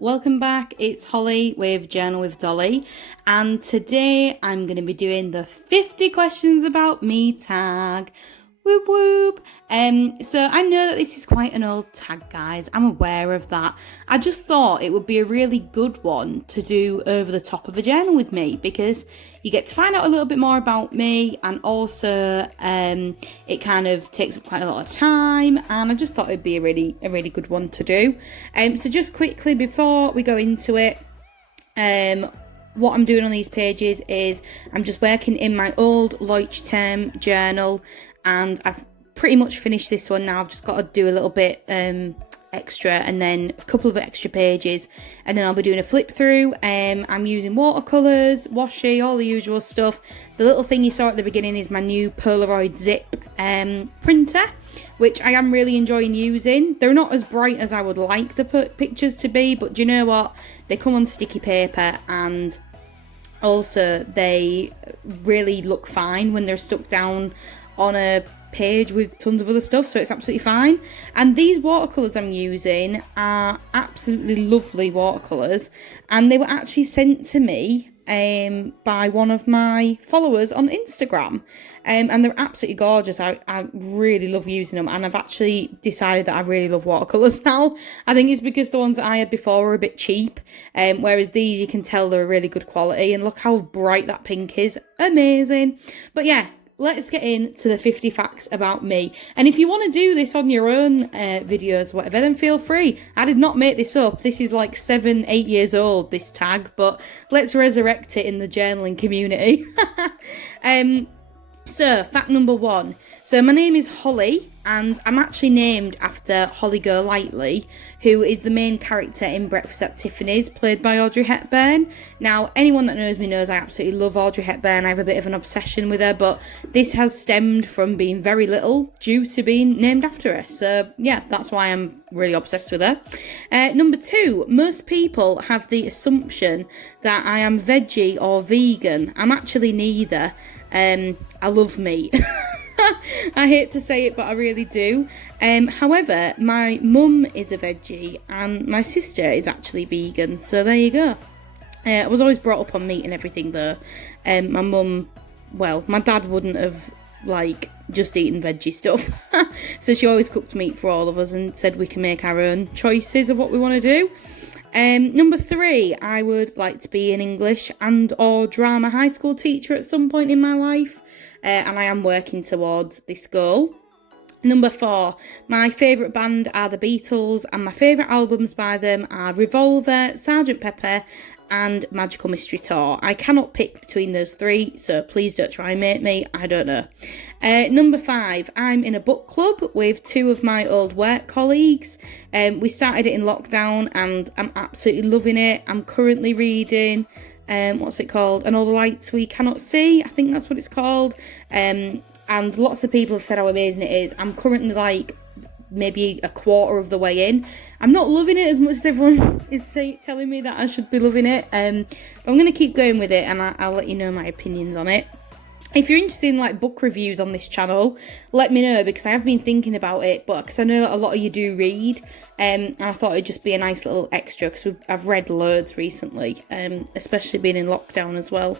welcome back. It's Holly with Journal with Dolly, and today I'm going to be doing the 50 questions about me tag. Whoop whoop. So I know that this is quite an old tag, guys. I'm aware of that. I just thought it would be a really good one to do over the top of a journal with me, because you get to find out a little bit more about me, and also it kind of takes up quite a lot of time, and I just thought it'd be a really good one to do. So just quickly before we go into it, what I'm doing on these pages is I'm just working in my old Leuchtturm journal, and I've pretty much finished this one now. I've just got to do a little bit extra, and then a couple of extra pages, and then I'll be doing a flip through. I'm using watercolours, washi, all the usual stuff. The little thing you saw at the beginning is my new Polaroid zip printer, which I am really enjoying using. They're not as bright as I would like the pictures to be, but do you know what? They come on sticky paper, and also they really look fine when they're stuck down on a page with tons of other stuff, so it's absolutely fine. And these watercolours I'm using are absolutely lovely watercolours, and they were actually sent to me by one of my followers on Instagram, and they're absolutely gorgeous. I really love using them, and I've actually decided that I really love watercolours now. I think it's because the ones that I had before were a bit cheap, whereas these, you can tell they're really good quality, and look how bright that pink is. Amazing. But yeah, let's get into the 50 facts about me. And if you want to do this on your own videos, whatever, then feel free. I did not make this up. This is like 7-8 years old, this tag, but let's resurrect it in the journaling community. So, fact number 1. So, my name is Holly, and I'm actually named after Holly Golightly, who is the main character in Breakfast at Tiffany's, played by Audrey Hepburn. Now, anyone that knows me knows I absolutely love Audrey Hepburn. I have a bit of an obsession with her, but this has stemmed from being very little due to being named after her. So, yeah, that's why I'm really obsessed with her. Number 2, most people have the assumption that I am veggie or vegan. I'm actually neither. I love meat. I hate to say it, but I really do. However, my mum is a veggie and my sister is actually vegan, so there you go. I was always brought up on meat and everything though. My dad wouldn't have just eaten veggie stuff. So she always cooked meat for all of us and said we can make our own choices of what we want to do. Number 3, I would like to be an English and or drama high school teacher at some point in my life, and I am working towards this goal. Number 4, my favourite band are the Beatles, and my favourite albums by them are Revolver, Sgt. Pepper and Magical Mystery Tour. I cannot pick between those 3, so please don't try and make me. I don't know. Number 5, I'm in a book club with 2 of my old work colleagues. We started it in lockdown, and I'm absolutely loving it. I'm currently reading, what's it called? And All the Lights We Cannot See. I think that's what it's called. And lots of people have said how amazing it is. I'm currently maybe a quarter of the way in. I'm not loving it as much as everyone is telling me that I should be loving it, but I'm going to keep going with it, and I'll let you know my opinions on it. If you're interested in book reviews on this channel, let me know, because I have been thinking about it, but because I know that a lot of you do read, and I thought it'd just be a nice little extra, because I've read loads recently, especially being in lockdown as well.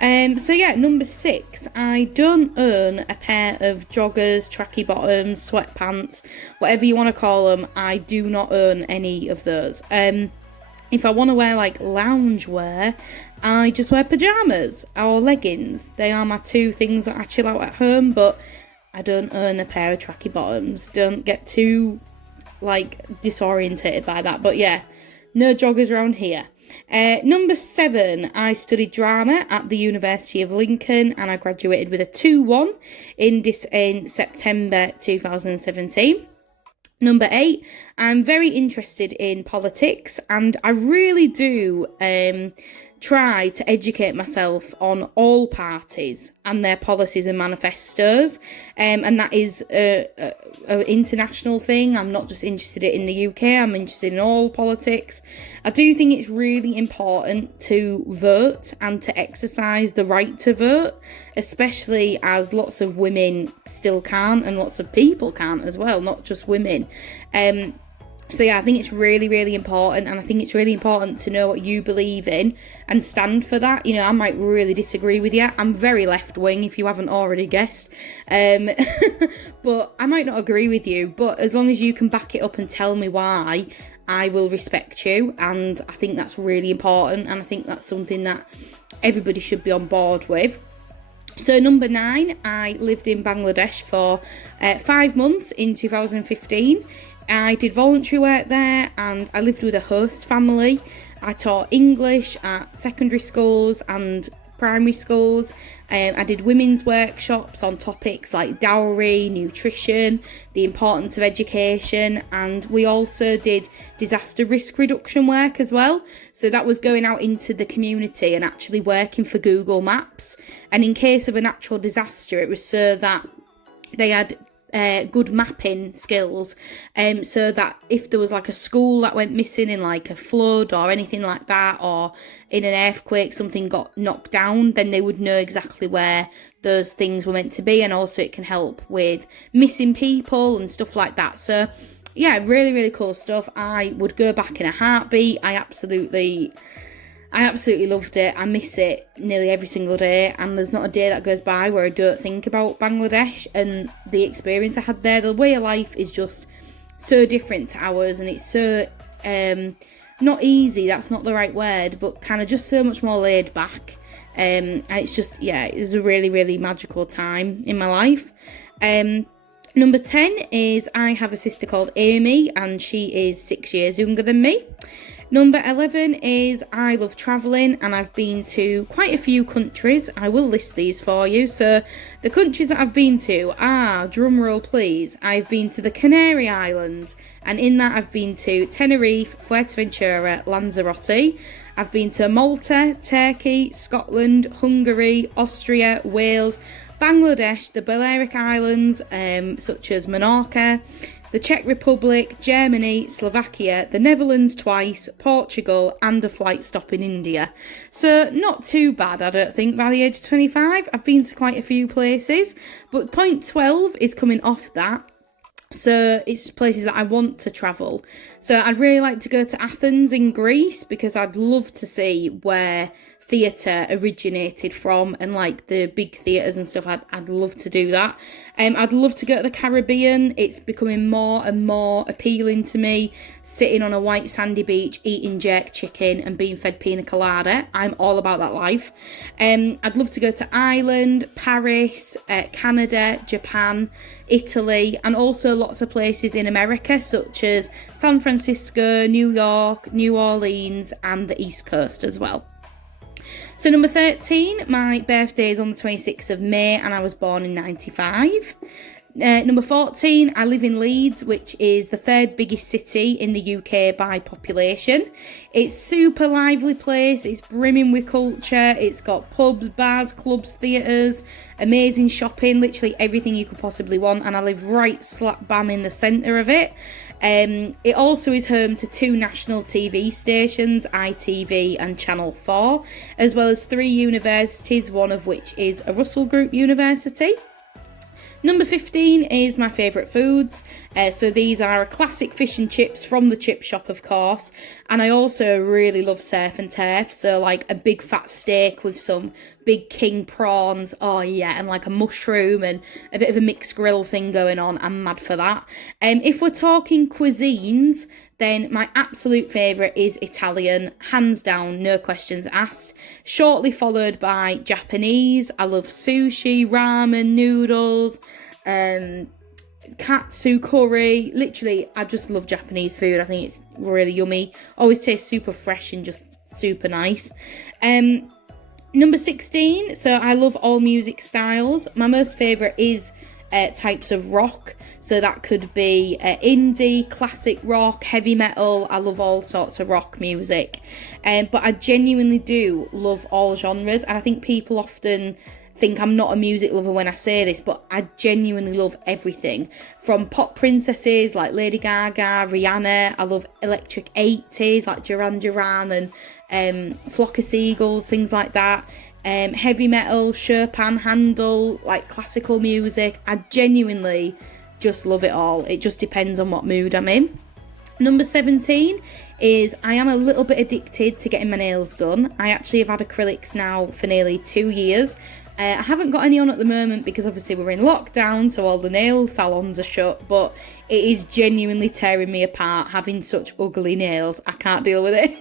So yeah, number 6, I don't own a pair of joggers, tracky bottoms, sweatpants, whatever you want to call them. I do not own any of those. If I want to wear lounge wear, I just wear pyjamas or leggings. They are my 2 things that I chill out at home, but I don't own a pair of tracky bottoms. Don't get too disorientated by that. But yeah, no joggers around here. Number 7, I studied drama at the University of Lincoln, and I graduated with a 2-1 in September 2017. Number 8, I'm very interested in politics, and I really do try to educate myself on all parties and their policies and manifestos, and that is an international thing. I'm not just interested in the UK, I'm interested in all politics. I do think it's really important to vote and to exercise the right to vote, especially as lots of women still can't, and lots of people can't as well, not just women. So yeah, I think it's really, really important, and I think it's really important to know what you believe in and stand for that. You know, I might really disagree with you. I'm very left-wing, if you haven't already guessed. But I might not agree with you, but as long as you can back it up and tell me why, I will respect you, and I think that's really important, and I think that's something that everybody should be on board with. So number 9, I lived in Bangladesh for 5 months in 2015. I did voluntary work there, and I lived with a host family. I taught English at secondary schools and primary schools. I did women's workshops on topics like dowry, nutrition, the importance of education, and we also did disaster risk reduction work as well. So that was going out into the community and actually working for Google Maps. And in case of a natural disaster, it was so that they had good mapping skills, so that if there was like a school that went missing in like a flood or anything like that, or in an earthquake something got knocked down, then they would know exactly where those things were meant to be. And also it can help with missing people and stuff like that. So yeah, really, really cool stuff. I would go back in a heartbeat. I absolutely loved it. I miss it nearly every single day, and there's not a day that goes by where I don't think about Bangladesh and the experience I had there. The way of life is just so different to ours, and it's so not easy, that's not the right word, but kind of just so much more laid back. And it's just, yeah, it was a really, really magical time in my life. Number 10 is I have a sister called Amy, and she is 6 years younger than me. Number 11 is I love travelling, and I've been to quite a few countries. I will list these for you. So the countries that I've been to are, drumroll please, I've been to the Canary Islands, and in that I've been to Tenerife, Fuerteventura, Lanzarote. I've been to Malta, Turkey, Scotland, Hungary, Austria, Wales, Bangladesh, the Balearic Islands, such as Menorca, the Czech Republic, Germany, Slovakia, the Netherlands twice, Portugal, and a flight stop in India. So not too bad, I don't think, by the age of 25. I've been to quite a few places, but point 12 is coming off that. So it's places that I want to travel. So I'd really like to go to Athens in Greece, because I'd love to see where theatre originated from, and like the big theatres and stuff. I'd love to do that. I'd love to go to the Caribbean. It's becoming more and more appealing to me, sitting on a white sandy beach eating jerk chicken and being fed pina colada. I'm all about that life. I'd love to go to Ireland, Paris, Canada, Japan, Italy, and also lots of places in America, such as San Francisco, New York, New Orleans, and the East Coast as well. So number 13, my birthday is on the 26th of May, and I was born in 95. Number 14, I live in Leeds, which is the 3rd biggest city in the UK by population. It's super lively place, it's brimming with culture, it's got pubs, bars, clubs, theatres, amazing shopping, literally everything you could possibly want, and I live right slap bam in the centre of it. It also is home to 2 national TV stations, ITV and Channel 4, as well as 3 universities, one of which is a Russell Group University. Number 15 is my favourite foods. So these are a classic fish and chips from the chip shop, of course. And I also really love surf and turf. So like a big fat steak with some big king prawns. Oh yeah, and like a mushroom and a bit of a mixed grill thing going on. I'm mad for that. If we're talking cuisines, then my absolute favourite is Italian, hands down, no questions asked. Shortly followed by Japanese. I love sushi, ramen, noodles, katsu curry. Literally, I just love Japanese food. I think it's really yummy. Always tastes super fresh and just super nice. Number 16, so I love all music styles. My most favourite is types of rock. So that could be indie, classic rock, heavy metal. I love all sorts of rock music. But I genuinely do love all genres. And I think people often think I'm not a music lover when I say this, but I genuinely love everything. From pop princesses like Lady Gaga, Rihanna. I love electric 80s like Duran Duran and Flock of Seagulls, things like that. Heavy metal, Chopin, Handel, like classical music. I genuinely just love it all. It just depends on what mood I'm in. Number 17 is I am a little bit addicted to getting my nails done. I actually have had acrylics now for nearly 2 years. I haven't got any on at the moment because obviously we're in lockdown, so all the nail salons are shut, but it is genuinely tearing me apart having such ugly nails. I can't deal with it.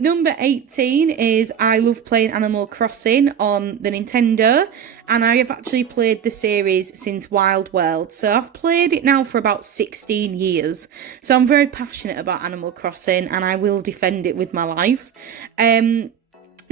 Number 18 is I love playing Animal Crossing on the Nintendo, and I have actually played the series since Wild World, so I've played it now for about 16 years, so I'm very passionate about Animal Crossing and I will defend it with my life.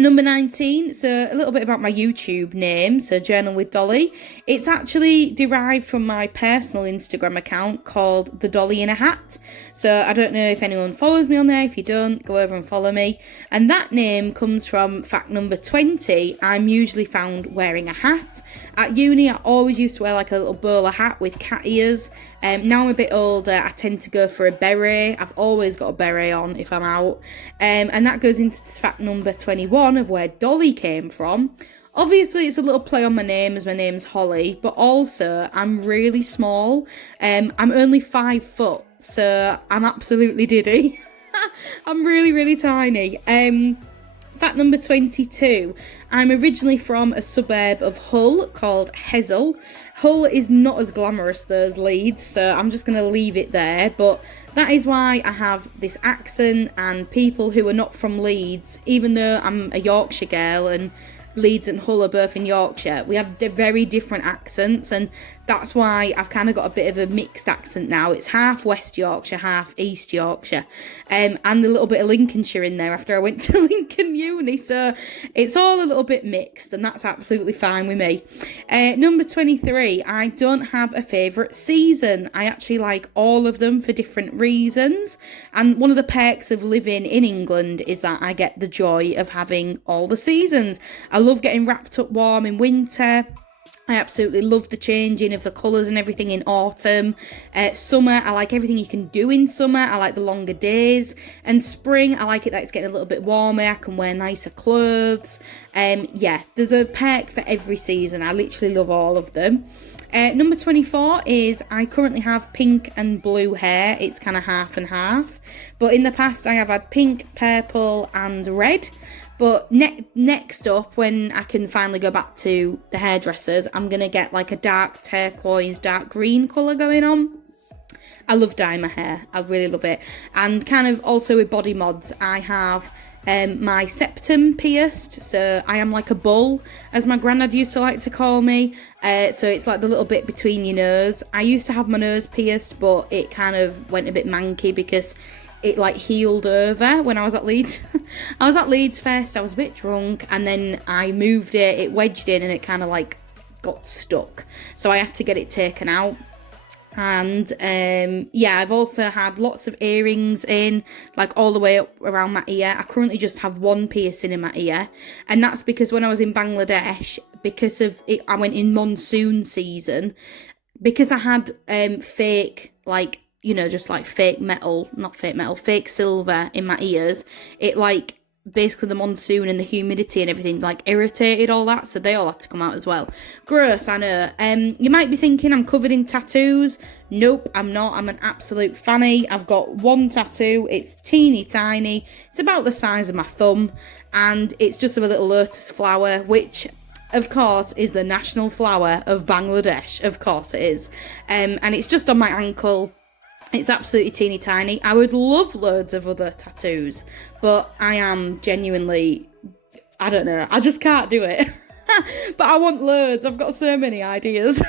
Number 19, so a little bit about my YouTube name, so Journal with Dolly. It's actually derived from my personal Instagram account called The Dolly in a Hat. So I don't know if anyone follows me on there. If you don't, go over and follow me. And that name comes from fact number 20. I'm usually found wearing a hat. At uni, I always used to wear like a little bowler hat with cat ears. Now I'm a bit older, I tend to go for a beret. I've always got a beret on if I'm out. And that goes into fact number 21 of where Dolly came from. Obviously, it's a little play on my name as my name's Holly, but also I'm really small. I'm only 5 foot, so I'm absolutely diddy. I'm really, really tiny. Fact number 22, I'm originally from a suburb of Hull called Hessel. Hull is not as glamorous though as Leeds, so I'm just going to leave it there, but that is why I have this accent, and people who are not from Leeds, even though I'm a Yorkshire girl and Leeds and Hull are both in Yorkshire, we have very different accents, and that's why I've kind of got a bit of a mixed accent now. It's half West Yorkshire, half East Yorkshire, and a little bit of Lincolnshire in there after I went to Lincoln Uni, so it's all a little bit mixed, and that's absolutely fine with me. Number 23, I don't have a favourite season. I actually like all of them for different reasons, and one of the perks of living in England is that I get the joy of having all the seasons. I love getting wrapped up warm in winter. I absolutely love the changing of the colours and everything in autumn. Summer, I like everything you can do in summer. I like the longer days. And spring, I like it that it's getting a little bit warmer. I can wear nicer clothes. Yeah, there's a perk for every season. I literally love all of them. Number 24 is I currently have pink and blue hair. It's kind of half and half. But in the past, I have had pink, purple and red. But next up, when I can finally go back to the hairdressers, I'm going to get like a dark turquoise, dark green colour going on. I love dyeing my hair. I really love it. And kind of also with body mods, I have my septum pierced. So I am like a bull, as my granddad used to like to call me. So it's like the little bit between your nose. I used to have my nose pierced, but it kind of went a bit manky because it like healed over when I was at Leeds. I was at Leeds first, I was a bit drunk, and then I moved it wedged in, and it kind of like got stuck. So I had to get it taken out. And yeah, I've also had lots of earrings in, like all the way up around my ear. I currently just have one piercing in my ear, and that's because when I was in Bangladesh, because of it, I went in monsoon season, because I had fake, like, you know, just like fake silver in my ears. It like basically the monsoon and the humidity and everything like irritated all that, so they all had to come out as well. Gross, I know. You might be thinking I'm covered in tattoos. Nope, I'm not. I'm an absolute fanny. I've got one tattoo. It's teeny tiny. It's about the size of my thumb, and it's just of a little lotus flower, which of course is the national flower of Bangladesh. Of course it is. And it's just on my ankle. It's absolutely teeny tiny. I would love loads of other tattoos, but I am genuinely, I don't know, I just can't do it. But I want loads. I've got so many ideas.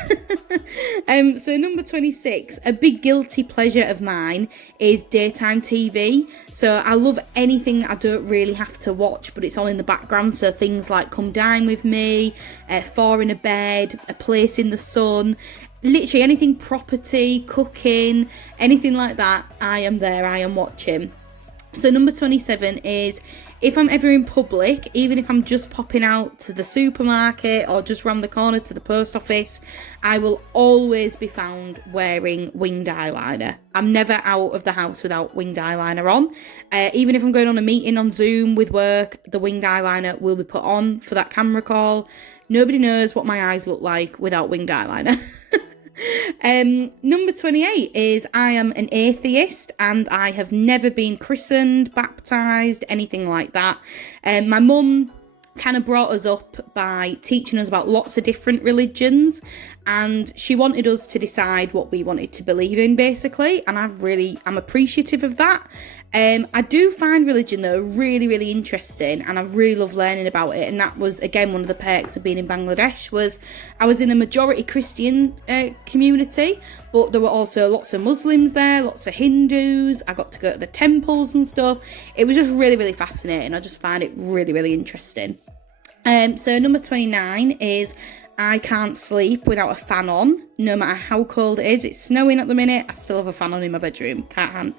So number 26, a big guilty pleasure of mine is daytime TV. So I love anything I don't really have to watch, but it's all in the background. So things like Come Dine With Me, Four in a Bed, A Place in the Sun. Literally anything property, cooking, anything like that, I am there, I am watching. So number 27 is if I'm ever in public, even if I'm just popping out to the supermarket or just round the corner to the post office, I will always be found wearing winged eyeliner. I'm never out of the house without winged eyeliner on. Even if I'm going on a meeting on Zoom with work, the winged eyeliner will be put on for that camera call. Nobody knows what my eyes look like without winged eyeliner. Number 28 is I am an atheist and I have never been christened, baptised, anything like that. My mum kind of brought us up by teaching us about lots of different religions, and she wanted us to decide what we wanted to believe in, basically, and I'm appreciative of that. I do find religion, though, really, really interesting, and I really love learning about it, and that was, again, one of the perks of being in Bangladesh, was I was in a majority Christian community, but there were also lots of Muslims there, lots of Hindus. I got to go to the temples and stuff. It was just really, really fascinating. I just find it really, really interesting. So number 29 is I can't sleep without a fan on, no matter how cold it is. It's snowing at the minute. I still have a fan on in my bedroom. Can't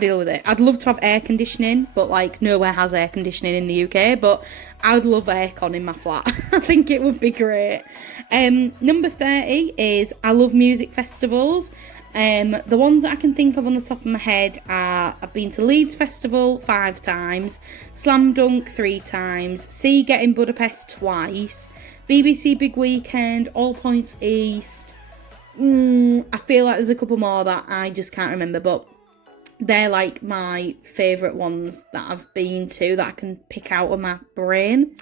deal with it. I'd love to have air conditioning, but like nowhere has air conditioning in the UK. But I would love aircon in my flat. I think it would be great. Number 30 is I love music festivals. The ones that I can think of on the top of my head are I've been to Leeds Festival 5 times, Slam Dunk 3 times, Seagate in Budapest twice, BBC Big Weekend, All Points East. I feel like there's a couple more that I just can't remember, but they're like my favourite ones that I've been to that I can pick out of my brain.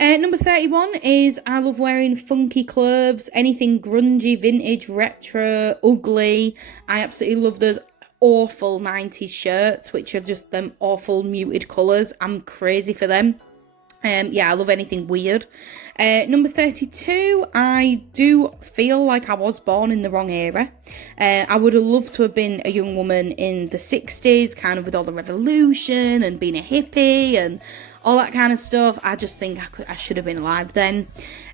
Number 31 is I love wearing funky clothes, anything grungy, vintage, retro, ugly. I absolutely love those awful 90s shirts, which are just them awful muted colours. I'm crazy for them. I love anything weird. Number 32, I do feel like I was born in the wrong era. I would have loved to have been a young woman in the 60s, kind of with all the revolution and being a hippie and all that kind of stuff. I just think I should have been alive then.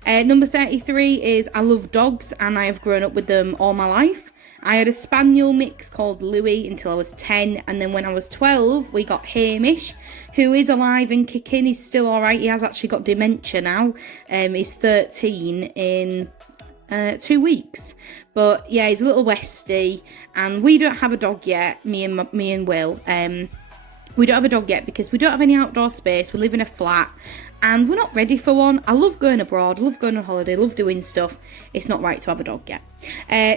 Number 33 is I love dogs and I have grown up with them all my life. I had a spaniel mix called Louis until I was 10, and then when I was 12 we got Hamish, who is alive and kicking. He's still alright. He has actually got dementia now. He's 13 in 2 weeks, but yeah, he's a little Westie, and we don't have a dog yet, me and Will. We don't have a dog yet because we don't have any outdoor space. We live in a flat and we're not ready for one. I love going abroad, I love going on holiday, I love doing stuff. It's not right to have a dog yet.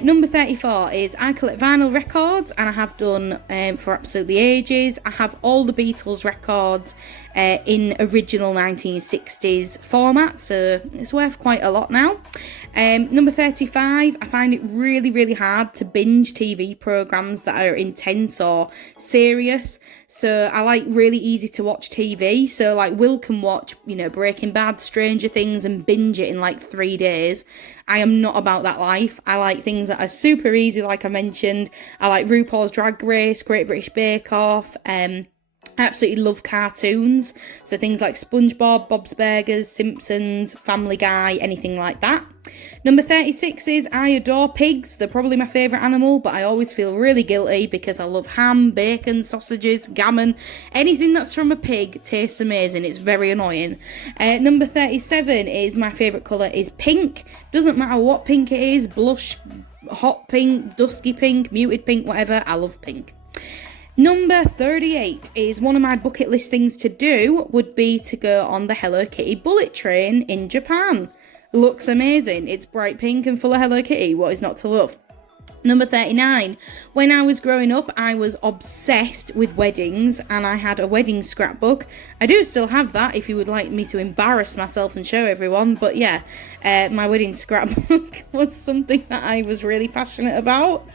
Number 34 is I collect vinyl records, and I have done for absolutely ages. I have all the Beatles records in original 1960s format, so it's worth quite a lot now. Number 35, I find it really, really hard to binge TV programmes that are intense or serious. So I like really easy to watch TV. So like Will can watch, Breaking Bad, Stranger Things and binge it in like 3 days. I am not about that life. I like things that are super easy, like I mentioned. I like RuPaul's Drag Race, Great British Bake Off. I absolutely love cartoons. So things like SpongeBob, Bob's Burgers, Simpsons, Family Guy, anything like that. Number 36 is I adore pigs. They're probably my favourite animal, but I always feel really guilty because I love ham, bacon, sausages, gammon. Anything that's from a pig tastes amazing. It's very annoying. Number 37 is my favourite colour is pink. Doesn't matter what pink it is, blush, hot pink, dusky pink, muted pink, whatever. I love pink. Number 38 is one of my bucket list things to do would be to go on the Hello Kitty bullet train in Japan. Looks amazing. It's bright pink and full of Hello Kitty. What is not to love? Number 39. When I was growing up, I was obsessed with weddings and I had a wedding scrapbook. I do still have that if you would like me to embarrass myself and show everyone. But yeah, my wedding scrapbook was something that I was really passionate about.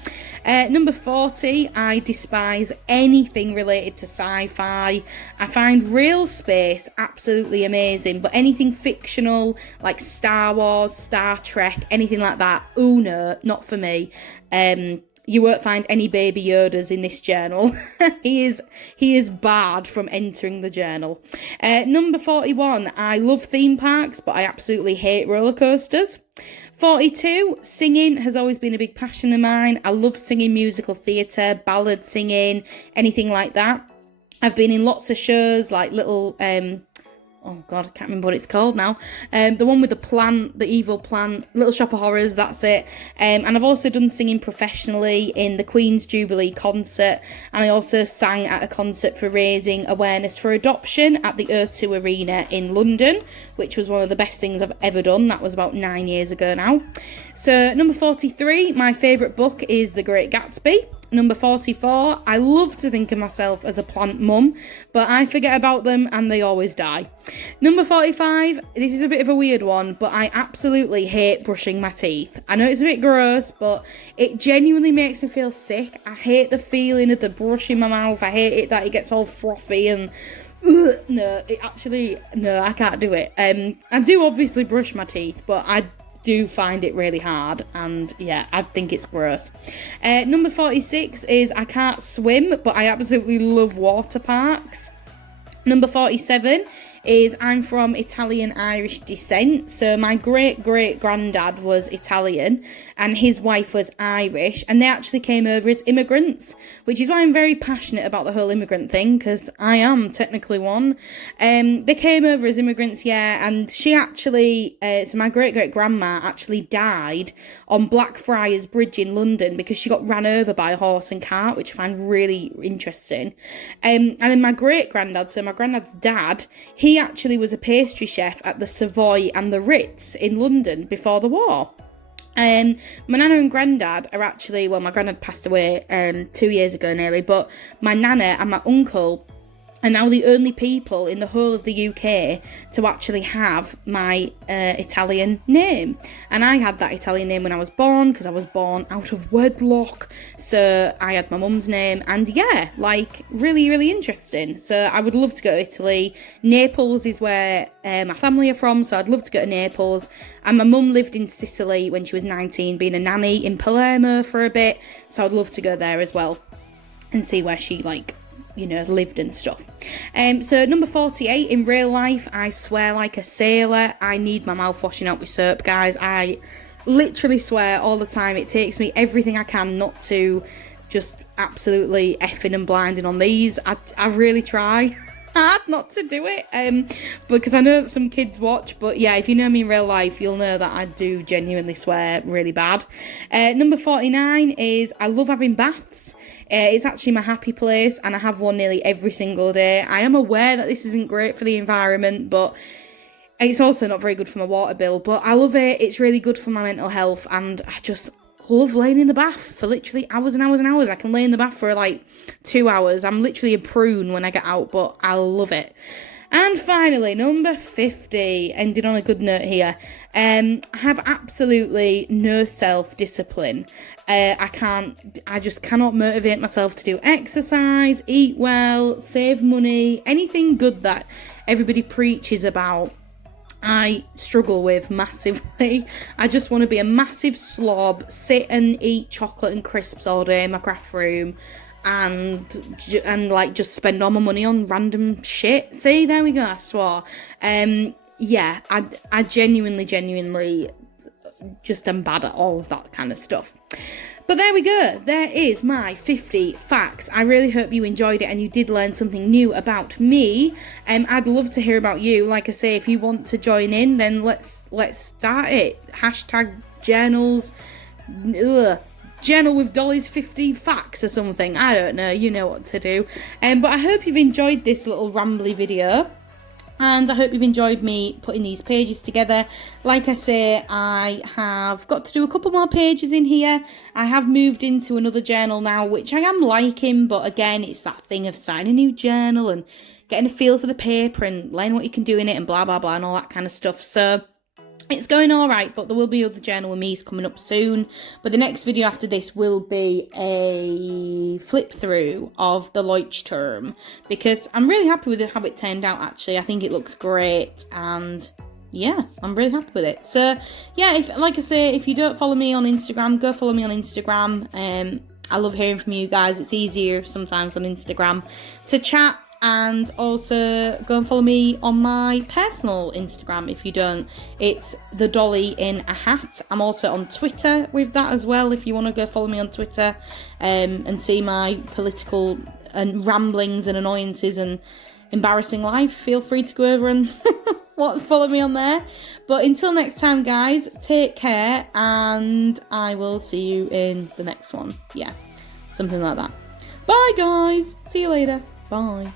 Number 40, I despise anything related to sci-fi. I find real space absolutely amazing, but anything fictional like Star Wars, Star Trek, anything like that, oh no, not for me. You won't find any baby Yodas in this journal. He is barred from entering the journal. Number 41, I love theme parks, but I absolutely hate roller coasters. 42, singing has always been a big passion of mine. I love singing musical theatre, ballad singing, anything like that. I've been in lots of shows, like little oh God, I can't remember what it's called now. The one with the plant, the evil plant, Little Shop of Horrors, that's it. And I've also done singing professionally in the Queen's Jubilee concert, and I also sang at a concert for raising awareness for adoption at the O2 Arena in London, which was one of the best things I've ever done. That was about 9 years ago now. So number 43, my favourite book is The Great Gatsby. Number 44, I love to think of myself as a plant mum, but I forget about them and they always die. Number 45, this is a bit of a weird one, but I absolutely hate brushing my teeth. I know it's a bit gross, but it genuinely makes me feel sick. I hate the feeling of the brush in my mouth. I hate it that it gets all frothy and... no, I can't do it. I do obviously brush my teeth, but I do find it really hard, and yeah, I think it's gross. Number 46 is I can't swim, but I absolutely love water parks. Number 47 is I'm from Italian-Irish descent. So my great-great-granddad was Italian and his wife was Irish, and they actually came over as immigrants, which is why I'm very passionate about the whole immigrant thing, because I am technically one. They came over as immigrants, yeah, and she actually, so my great-great-grandma actually died on Blackfriars Bridge in London because she got ran over by a horse and cart, which I find really interesting. And then my great-granddad, so my granddad's dad, he actually was a pastry chef at the Savoy and the Ritz in London before the war. My nana and granddad are actually, well, my granddad passed away 2 years ago nearly, but my nana and my uncle are now the only people in the whole of the UK to actually have my Italian name. And I had that Italian name when I was born, because I was born out of wedlock. So I had my mum's name, and yeah, like, really, really interesting. So I would love to go to Italy. Naples is where my family are from, so I'd love to go to Naples. And my mum lived in Sicily when she was 19, being a nanny in Palermo for a bit. So I'd love to go there as well and see where she, like, you know, lived and stuff. So number 48, in real life, I swear like a sailor. I need my mouth washing out with soap, guys. I literally swear all the time. It takes me everything I can not to just absolutely effing and blinding on these. I really try hard not to do it, because I know that some kids watch, but yeah, if you know me in real life, you'll know that I do genuinely swear really bad. Number 49 is I love having baths. It's actually my happy place, and I have one nearly every single day. I am aware that this isn't great for the environment, but it's also not very good for my water bill, but I love it. It's really good for my mental health, and I just love laying in the bath for literally hours and hours and hours. I can lay in the bath for like 2 hours. I'm literally a prune when I get out, but I love it. And finally, number 50, ending on a good note here. I have absolutely no self-discipline. I just cannot motivate myself to do exercise, eat well, save money, anything good that everybody preaches about. I struggle with massively. I just want to be a massive slob, sit and eat chocolate and crisps all day in my craft room, and like just spend all my money on random shit. See, there we go, I swore. Yeah, I genuinely just am bad at all of that kind of stuff. But there we go. There is my 50 facts. I really hope you enjoyed it and you did learn something new about me. I'd love to hear about you. Like I say, if you want to join in, then let's start it. Hashtag journals. Journal with Dolly's 50 facts or something. I don't know. You know what to do. But I hope you've enjoyed this little rambly video. And I hope you've enjoyed me putting these pages together. Like I say, I have got to do a couple more pages in here. I have moved into another journal now, which I am liking. But again, it's that thing of starting a new journal and getting a feel for the paper and learning what you can do in it and blah, blah, blah and all that kind of stuff. So it's going all right, but there will be other journal with me's coming up soon. But the next video after this will be a flip through of the Leuchtturm, because I'm really happy with how it turned out. Actually, I think it looks great, and yeah, I'm really happy with it. So yeah, like I say, if you don't follow me on Instagram, go follow me on Instagram. I love hearing from you guys. It's easier sometimes on Instagram to chat. And also go and follow me on my personal Instagram if you don't. It's the Dolly in a Hat. I'm also on Twitter with that as well if you want to go follow me on Twitter and see my political and ramblings and annoyances and embarrassing life, feel free to go over and follow me on there. But until next time, guys, take care, and I will see you in the next one. Yeah, something like that. Bye, guys. See you later. Bye.